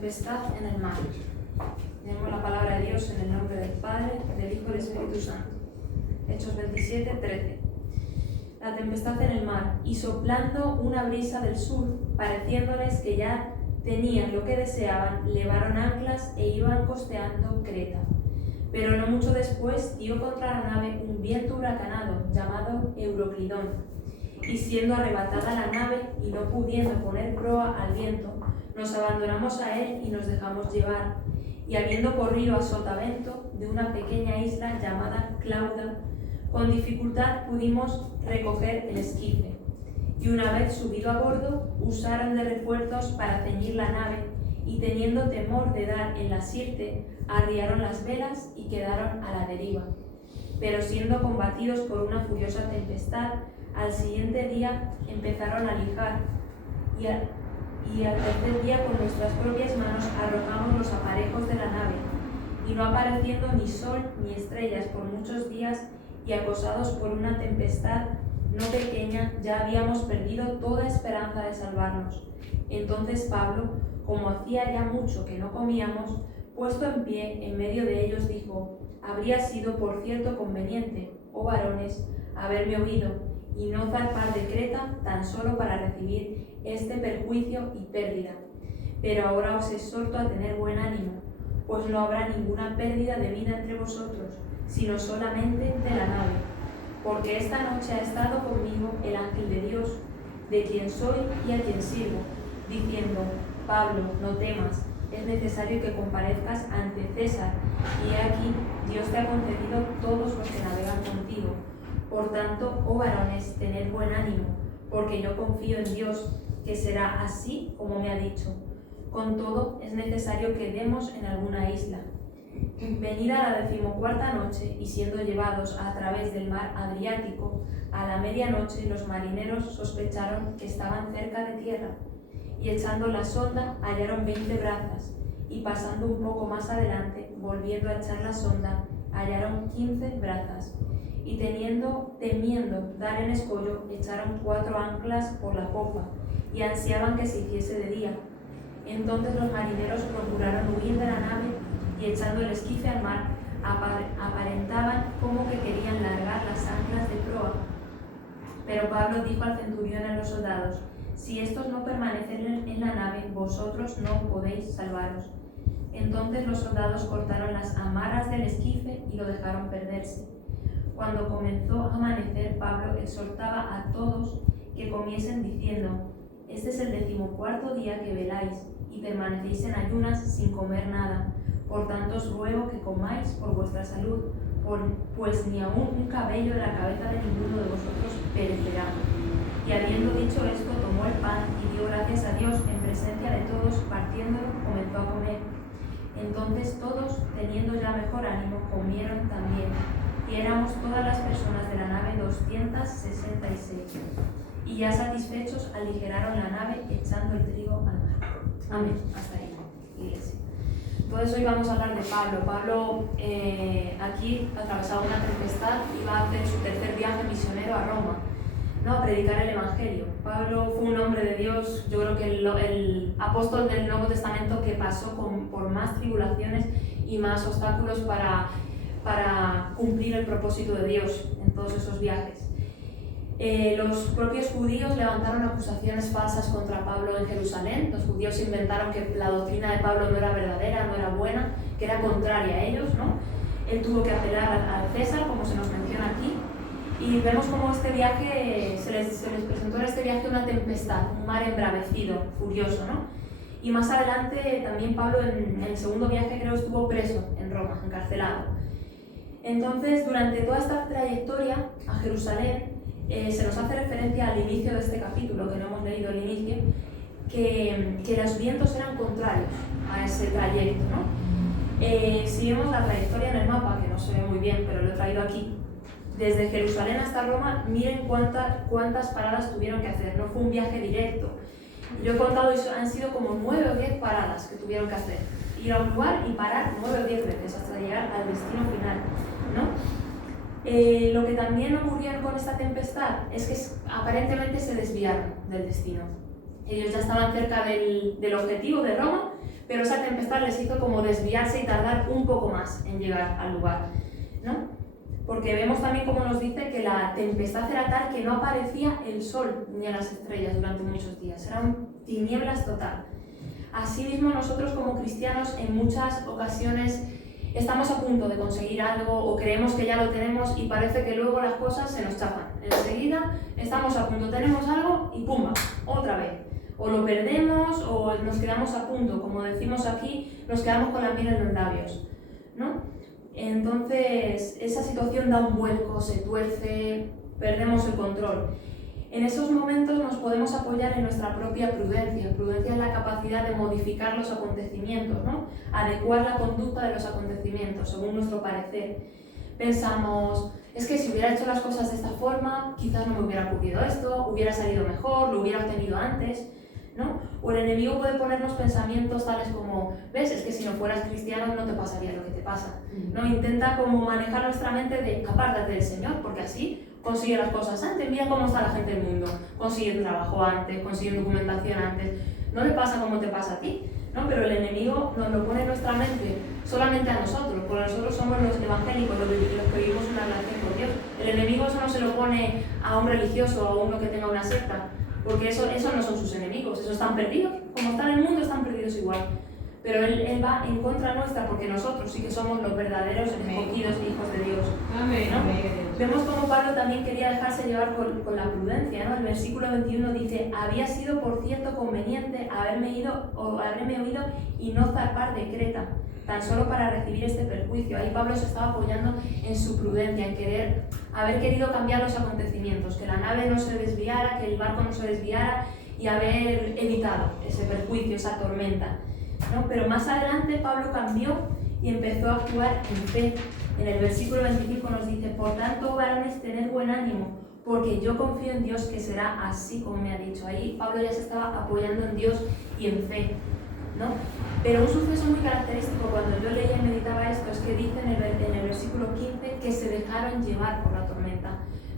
Tempestad en el mar. Leemos la palabra de Dios en el nombre del Padre, del Hijo y del Espíritu Santo. Hechos 27, 13. La tempestad en el mar, y soplando una brisa del sur, pareciéndoles que ya tenían lo que deseaban, levaron anclas e iban costeando Creta. Pero no mucho después dio contra la nave un viento huracanado, llamado Euroclidón, y siendo arrebatada la nave y no pudiendo poner proa al viento, nos abandonamos a él y nos dejamos llevar, y habiendo corrido a sotavento de una pequeña isla llamada Clauda, con dificultad pudimos recoger el esquife, y una vez subido a bordo, usaron de refuerzos para ceñir la nave, y teniendo temor de dar en la sirte, arriaron las velas y quedaron a la deriva. Pero siendo combatidos por una furiosa tempestad, al siguiente día empezaron a lijar, y al tercer día con nuestras propias manos arrojamos los aparejos de la nave, y no apareciendo ni sol ni estrellas por muchos días, y acosados por una tempestad no pequeña, ya habíamos perdido toda esperanza de salvarnos. Entonces Pablo, como hacía ya mucho que no comíamos, puesto en pie en medio de ellos, dijo: habría sido por cierto conveniente, oh varones, haberme oído, y no zarpar de Creta tan solo para recibir este perjuicio y pérdida. Pero ahora os exhorto a tener buen ánimo, pues no habrá ninguna pérdida de vida entre vosotros, sino solamente de la nave. Porque esta noche ha estado conmigo el ángel de Dios, de quien soy y a quien sirvo, diciendo: Pablo, no temas, es necesario que comparezcas ante César, y he aquí Dios te ha concedido todos los que navegan contigo. Por tanto, oh varones, tened buen ánimo, porque yo confío en Dios, que será así como me ha dicho. Con todo, es necesario que demos en alguna isla. Venida la 14ª noche, y siendo llevados a través del mar Adriático, a la medianoche los marineros sospecharon que estaban cerca de tierra, y echando la sonda hallaron 20 brazas, y pasando un poco más adelante, volviendo a echar la sonda, hallaron 15 brazas. Y temiendo dar en escollo, echaron 4 anclas por la popa, y ansiaban que se hiciese de día. Entonces los marineros procuraron huir de la nave, y echando el esquife al mar, aparentaban como que querían largar las anclas de proa. Pero Pablo dijo al centurión a los soldados: si estos no permanecen en la nave, vosotros no podéis salvaros. Entonces los soldados cortaron las amarras del esquife y lo dejaron perderse. Cuando comenzó a amanecer, Pablo exhortaba a todos que comiesen diciendo: este es el 14º día que veláis y permanecéis en ayunas sin comer nada. Por tanto os ruego que comáis por vuestra salud, pues ni aun un cabello de la cabeza de ninguno de vosotros perecerá. Y habiendo dicho esto, tomó el pan y dio gracias a Dios en presencia de todos, partiéndolo, comenzó a comer. Entonces todos, teniendo ya mejor ánimo, comieron también. Y éramos todas las personas de la nave 266. Y ya satisfechos aligeraron la nave echando el trigo al mar. Amén. Hasta ahí, iglesia. Entonces hoy vamos a hablar de Pablo. Pablo aquí atravesaba una tempestad y va a hacer su tercer viaje misionero a Roma, ¿no? A predicar el Evangelio. Pablo fue un hombre de Dios, yo creo que el apóstol del Nuevo Testamento que pasó por más tribulaciones y más obstáculos para cumplir el propósito de Dios en todos esos viajes. Los propios judíos levantaron acusaciones falsas contra Pablo en Jerusalén. Los judíos inventaron que la doctrina de Pablo no era verdadera, no era buena, que era contraria a ellos, ¿no? Él tuvo que apelar al César, como se nos menciona aquí, y vemos cómo este viaje, se les presentó en este viaje una tempestad, un mar embravecido, furioso, ¿no? Y más adelante también Pablo en el segundo viaje creo estuvo preso en Roma, encarcelado. Entonces, durante toda esta trayectoria a Jerusalén, se nos hace referencia al inicio de este capítulo, que no hemos leído el inicio, que los vientos eran contrarios a ese trayecto, ¿no? Si vemos la trayectoria en el mapa, que no se ve muy bien, pero lo he traído aquí, desde Jerusalén hasta Roma, miren cuántas paradas tuvieron que hacer. No fue un viaje directo. Yo he contado, han sido como 9 o 10 paradas que tuvieron que hacer. Ir a un lugar y parar 9 o 10 veces hasta llegar al destino final, ¿no? Lo que también ocurrió con esta tempestad es que aparentemente se desviaron del destino. Ellos ya estaban cerca del objetivo de Roma, pero esa tempestad les hizo como desviarse y tardar un poco más en llegar al lugar, ¿no? Porque vemos también como nos dice que la tempestad era tal que no aparecía el sol ni a las estrellas durante muchos días, eran tinieblas total. Asimismo, nosotros como cristianos en muchas ocasiones estamos a punto de conseguir algo o creemos que ya lo tenemos y parece que luego las cosas se nos chapan. Enseguida estamos a punto, tenemos algo y ¡pumba! Otra vez. O lo perdemos o nos quedamos a punto, como decimos aquí, nos quedamos con la miel en los labios, ¿no? Entonces, esa situación da un vuelco, se tuerce, perdemos el control. En esos momentos nos podemos apoyar en nuestra propia prudencia. Prudencia es la capacidad de modificar los acontecimientos, ¿no? Adecuar la conducta de los acontecimientos, según nuestro parecer. Pensamos, es que si hubiera hecho las cosas de esta forma, quizás no me hubiera ocurrido esto, hubiera salido mejor, lo hubiera obtenido antes, ¿no? O el enemigo puede ponernos pensamientos tales como, ves, es que si no fueras cristiano no te pasaría lo que te pasa, ¿no? Intenta como manejar nuestra mente de apártate del Señor, porque así consigue las cosas antes. Mira cómo está la gente del mundo, consigue un trabajo antes, consigue documentación antes, no le pasa como te pasa a ti, ¿no? Pero el enemigo nos lo pone en nuestra mente solamente a nosotros, porque nosotros somos los evangélicos, los que vivimos una relación con Dios. El enemigo eso no se lo pone a un religioso o a uno que tenga una secta, porque eso no son sus enemigos, esos están perdidos, como están en el mundo están perdidos igual. Pero él va en contra nuestra porque nosotros sí que somos los verdaderos escogidos e hijos de Dios, ¿no? Vemos como Pablo también quería dejarse llevar con la prudencia, ¿no? El versículo 21 dice, había sido por cierto conveniente haberme oído y no zarpar de Creta, tan solo para recibir este perjuicio. Ahí Pablo se estaba apoyando en su prudencia, en haber querido cambiar los acontecimientos, que la nave no se desviara, que el barco no se desviara y haber evitado ese perjuicio, esa tormenta, ¿no? Pero más adelante Pablo cambió y empezó a actuar en fe. En el versículo 25 nos dice, por tanto, varones, tened buen ánimo, porque yo confío en Dios que será así como me ha dicho. Ahí Pablo ya se estaba apoyando en Dios y en fe, ¿no? Pero un suceso muy característico cuando yo leía y meditaba esto es que dice en el versículo 15 que se dejaron llevar por la tormenta.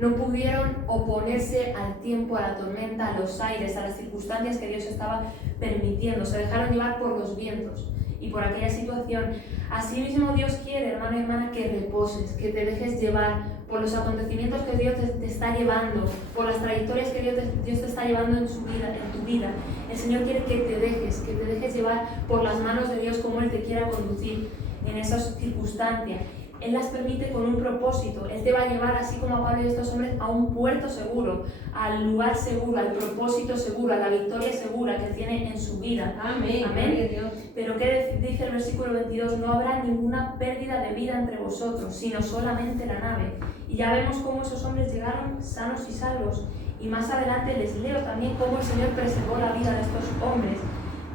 No pudieron oponerse al tiempo, a la tormenta, a los aires, a las circunstancias que Dios estaba permitiendo. Se dejaron llevar por los vientos y por aquella situación. Asimismo Dios quiere, hermano y hermana, que reposes, que te dejes llevar por los acontecimientos que Dios te está llevando, por las trayectorias que Dios te está llevando en tu vida. El Señor quiere que te dejes llevar por las manos de Dios como Él te quiera conducir en esas circunstancias. Él las permite con un propósito. Él te va a llevar, así como a Pablo y a estos hombres, a un puerto seguro, al lugar seguro, al propósito seguro, a la victoria segura que tiene en su vida. Amén. Amén. Pero ¿qué dice el versículo 22? No habrá ninguna pérdida de vida entre vosotros, sino solamente la nave. Y ya vemos cómo esos hombres llegaron sanos y salvos. Y más adelante les leo también cómo el Señor preservó la vida de estos hombres.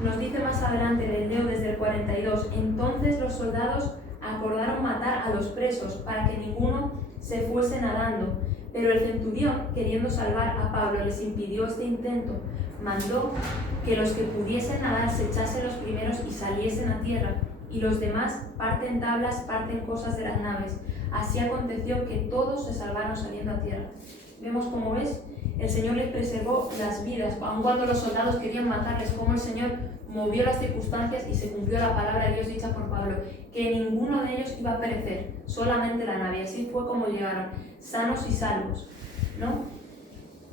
Nos dice más adelante, les leo desde el 42, entonces los soldados acordaron matar a los presos para que ninguno se fuese nadando, pero el centurión, queriendo salvar a Pablo, les impidió este intento. Mandó que los que pudiesen nadar se echasen los primeros y saliesen a tierra, y los demás parten tablas, parten cosas de las naves. Así aconteció que todos se salvaron saliendo a tierra. Vemos, como ves, el Señor les preservó las vidas, aun cuando los soldados querían matarles, como el Señor movió las circunstancias y se cumplió la palabra de Dios dicha por Pablo, que ninguno de ellos iba a perecer, solamente la nave. Así fue como llegaron, sanos y salvos, ¿no?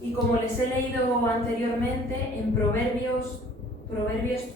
Y como les he leído anteriormente, en Proverbios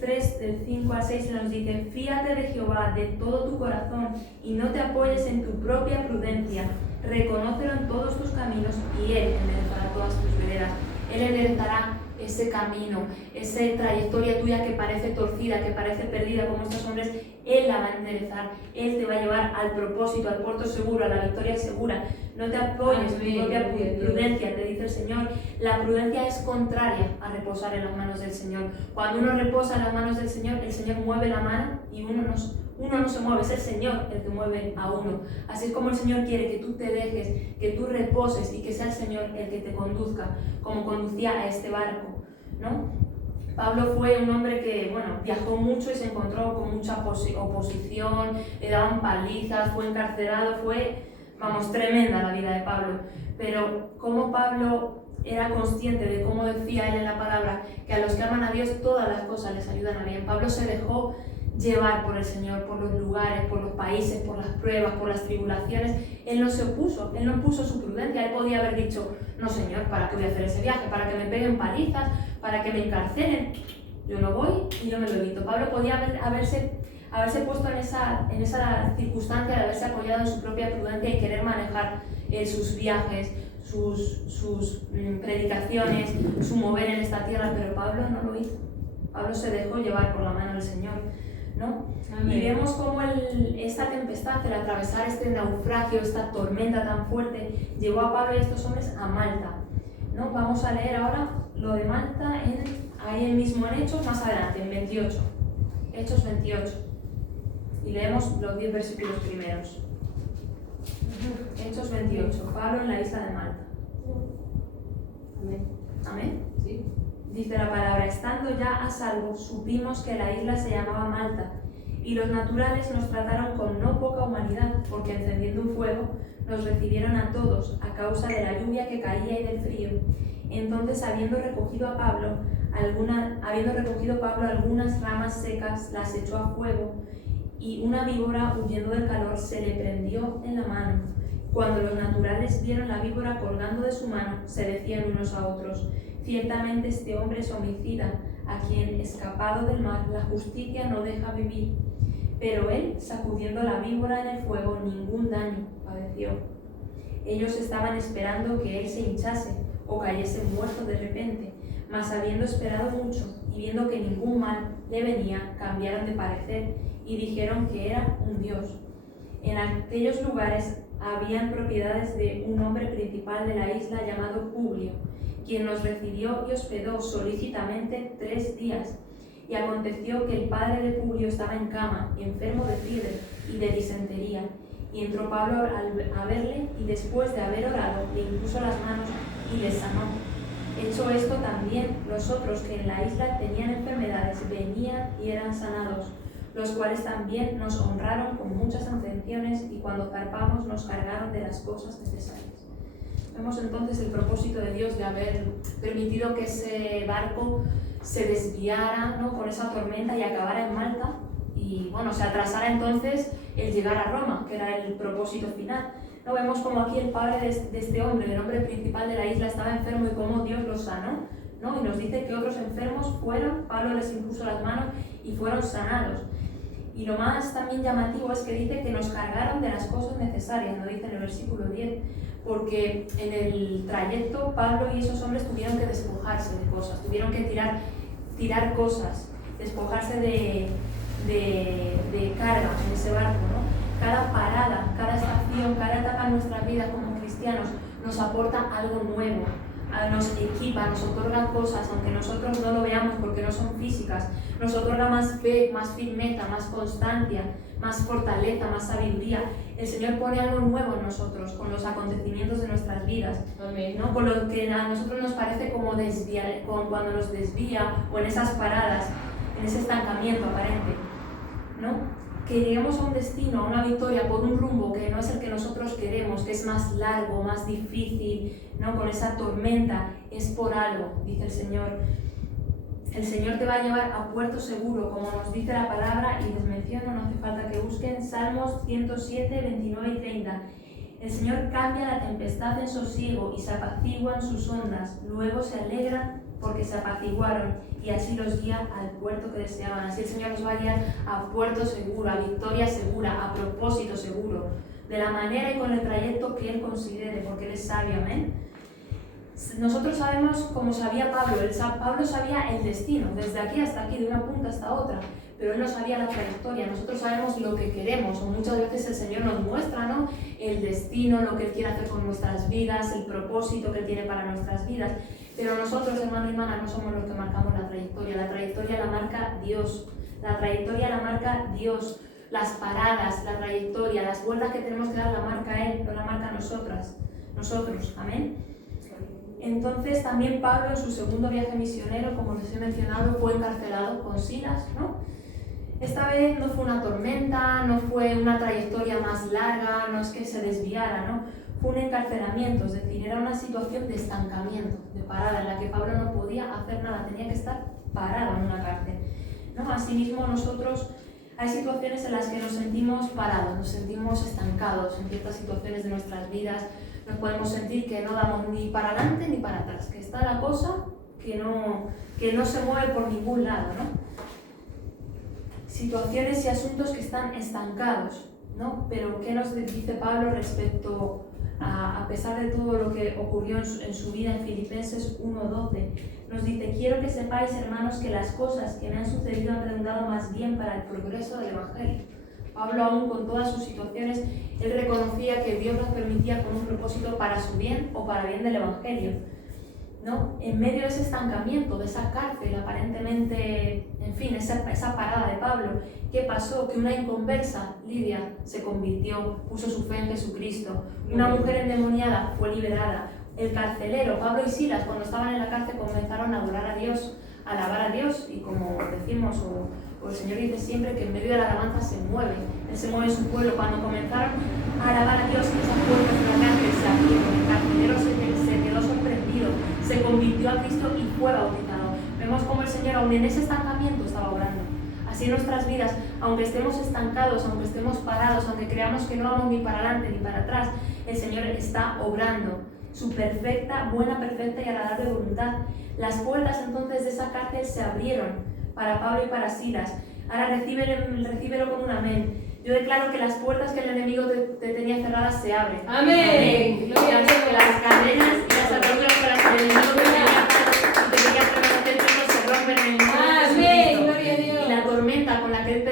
3, del 5 al 6, nos dice, fíate de Jehová de todo tu corazón y no te apoyes en tu propia prudencia, reconócelo en todos tus caminos y Él enderezará todas tus veredas. Él enderezará ese camino, esa trayectoria tuya que parece torcida, que parece perdida como estos hombres. Él la va a enderezar, Él te va a llevar al propósito, al puerto seguro, a la victoria segura. No te apoyes en tu propia prudencia, te dice el Señor. La prudencia es contraria a reposar en las manos del Señor. Cuando uno reposa en las manos del Señor, el Señor mueve la mano y uno no se mueve, es el Señor el que mueve a uno. Así es como el Señor quiere que tú te dejes, que tú reposes y que sea el Señor el que te conduzca, como conducía a este barco, ¿no? Pablo fue un hombre que, viajó mucho y se encontró con mucha oposición, le daban palizas, fue encarcelado, fue, tremenda la vida de Pablo. Pero como Pablo era consciente de cómo decía él en la palabra, que a los que aman a Dios todas las cosas les ayudan a bien. Pablo se dejó llevar por el Señor, por los lugares, por los países, por las pruebas, por las tribulaciones. Él no se opuso, él no puso su prudencia. Él podía haber dicho, no Señor, ¿para qué voy a hacer ese viaje? ¿Para que me peguen palizas? ¿Para que me encarcelen? Yo no voy y yo me lo evito. Pablo podía haberse puesto en esa circunstancia de haberse apoyado en su propia prudencia y querer manejar sus viajes, sus predicaciones, su mover en esta tierra, pero Pablo no lo hizo. Pablo se dejó llevar por la mano del Señor, ¿no? Amén. Y vemos cómo esta tempestad, el atravesar este naufragio, esta tormenta tan fuerte, llevó a Pablo y a estos hombres a Malta, ¿no? Vamos a leer ahora lo de Malta ahí mismo en Hechos, más adelante, en 28. Hechos 28. Y leemos los 10 versículos primeros. Hechos 28. Pablo en la isla de Malta. Amén. ¿Amén? Sí. Dice la palabra, estando ya a salvo, supimos que la isla se llamaba Malta, y los naturales nos trataron con no poca humanidad, porque encendiendo un fuego, nos recibieron a todos, a causa de la lluvia que caía y del frío. Entonces, habiendo recogido Pablo algunas ramas secas, las echó a fuego, y una víbora, huyendo del calor, se le prendió en la mano. Cuando los naturales vieron la víbora colgando de su mano, se decían unos a otros, ciertamente este hombre es homicida, a quien, escapado del mar, la justicia no deja vivir. Pero él, sacudiendo la víbora en el fuego, ningún daño padeció. Ellos estaban esperando que él se hinchase o cayese muerto de repente, mas habiendo esperado mucho y viendo que ningún mal le venía, cambiaron de parecer y dijeron que era un dios. En aquellos lugares habían propiedades de un hombre principal de la isla llamado Publio, quien nos recibió y hospedó solícitamente 3 días. Y aconteció que el padre de Publio estaba en cama, enfermo de fiebre y de disentería. Y entró Pablo a verle, y después de haber orado, le impuso las manos y le sanó. Hecho esto también, los otros que en la isla tenían enfermedades venían y eran sanados, los cuales también nos honraron con muchas atenciones, y cuando zarpamos nos cargaron de las cosas necesarias. Vemos entonces el propósito de Dios de haber permitido que ese barco se desviara, ¿no?, con esa tormenta y acabara en Malta, y bueno, se atrasara entonces el llegar a Roma, que era el propósito final. ¿No? Vemos como aquí el padre de este hombre, el hombre principal de la isla, estaba enfermo y cómo Dios lo sanó, ¿no? Y nos dice que otros enfermos Pablo les impuso las manos y fueron sanados. Y lo más también llamativo es que dice que nos cargaron de las cosas necesarias, lo dice en el versículo 10, porque en el trayecto Pablo y esos hombres tuvieron que despojarse de cosas, tuvieron que tirar cosas, despojarse de carga en ese barco, ¿no? Cada parada, cada estación, cada etapa en nuestra vida como cristianos nos aporta algo nuevo, nos equipa, nos otorga cosas, aunque nosotros no lo veamos porque no son físicas, nos otorga más fe, más firmeza, más constancia, más fortaleza, más sabiduría. El Señor pone algo nuevo en nosotros con los acontecimientos de nuestras vidas, ¿no? Con lo que a nosotros nos parece como desviar, cuando nos desvía, o en esas paradas, en ese estancamiento aparente, ¿no? Que lleguemos a un destino, a una victoria por un rumbo que no es el que nosotros queremos, que es más largo, más difícil, ¿no? Con esa tormenta, es por algo, dice el Señor. El Señor te va a llevar a puerto seguro, como nos dice la palabra, y les menciono, no hace falta que busquen, Salmos 107, 29 y 30. El Señor cambia la tempestad en sosiego y se apaciguan sus ondas, luego se alegran porque se apaciguaron, y así los guía al puerto que deseaban. Así el Señor nos va a guiar a puerto seguro, a victoria segura, a propósito seguro, de la manera y con el trayecto que Él considere, porque Él es sabio, amén. Nosotros sabemos, como sabía Pablo, Pablo sabía el destino, desde aquí hasta aquí, de una punta hasta otra, pero él no sabía la trayectoria. Nosotros sabemos lo que queremos, o muchas veces el Señor nos muestra, ¿no?, el destino, lo que Él quiere hacer con nuestras vidas, el propósito que Él tiene para nuestras vidas, pero nosotros, hermano y hermana, no somos los que marcamos la trayectoria la marca Dios, la trayectoria la marca Dios, las paradas, la trayectoria, las vueltas que tenemos que dar la marca Él, no la marca nosotros, amén. Entonces también Pablo en su segundo viaje misionero, como les he mencionado, fue encarcelado con Silas, ¿no? Esta vez no fue una tormenta, no fue una trayectoria más larga, no es que se desviara, ¿no? fue un encarcelamiento, es decir, era una situación de estancamiento, de parada, en la que Pablo no podía hacer nada, tenía que estar parado en una cárcel, ¿no? Asimismo, nosotros hay situaciones en las que nos sentimos parados, nos sentimos estancados en ciertas situaciones de nuestras vidas, nos podemos sentir que no damos ni para adelante ni para atrás, que está la cosa que no se mueve por ningún lado, ¿no? Situaciones y asuntos que están estancados, ¿no? Pero ¿qué nos dice Pablo respecto a pesar de todo lo que ocurrió en su vida en Filipenses 1:12? Nos dice: quiero que sepáis, hermanos, que las cosas que me han sucedido han redundado más bien para el progreso del Evangelio. Pablo, aún con todas sus situaciones, él reconocía que Dios las permitía con un propósito para su bien o para bien del Evangelio, ¿no? En medio de ese estancamiento, de esa cárcel aparentemente, en fin, esa parada de Pablo, ¿qué pasó? Que una inconversa, Lidia, se convirtió, puso su fe en Jesucristo. Una mujer endemoniada fue liberada. El carcelero, Pablo y Silas, cuando estaban en la cárcel, comenzaron a adorar a Dios, a alabar a Dios, y como decimos, o el Señor dice siempre que en medio de la alabanza se mueve, Él se mueve en su pueblo. Cuando comenzaron a alabar a Dios, esas puertas de la cárcel se abrieron, el carcelero se quedó sorprendido, se convirtió a Cristo y fue bautizado. Vemos cómo el Señor, aún en ese estancamiento, estaba obrando. Así en nuestras vidas, aunque estemos estancados, aunque estemos parados, aunque creamos que no vamos ni para adelante ni para atrás, el Señor está obrando su perfecta, buena, perfecta y agradable voluntad. Las puertas entonces de esa cárcel se abrieron para Pablo y para Silas. Ahora recíbelo con un amén. Yo declaro que las puertas que el enemigo te tenía cerradas se abren. Amén. Gloria a Dios. Que las cadenas y las ataduras con las que el enemigo te tenía atadas se rompen en el nombre de Jesucristo. Gloria a Dios. Y la tormenta con la que él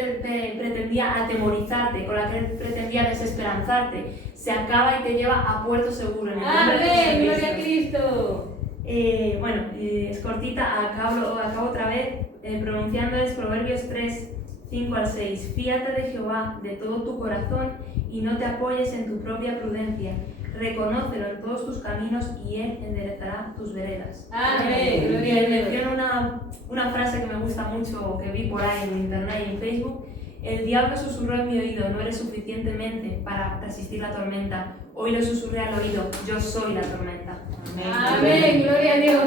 pretendía atemorizarte, con la que él pretendía desesperanzarte, se acaba y te lleva a puerto seguro en el nombre de Jesucristo. Amén. Gloria a Cristo. Es cortita, acabo otra vez pronunciándoles Proverbios 3, 5 al 6. Fíate de Jehová de todo tu corazón y no te apoyes en tu propia prudencia. Reconócelo en todos tus caminos y Él enderezará tus veredas. Amén. Y Gloria a les Dios. menciono una frase que me gusta mucho, que vi por ahí en internet y en Facebook. El diablo susurró en mi oído: no eres suficientemente para resistir la tormenta. Hoy le susurré al oído: yo soy la tormenta. Amén. Gloria a Dios.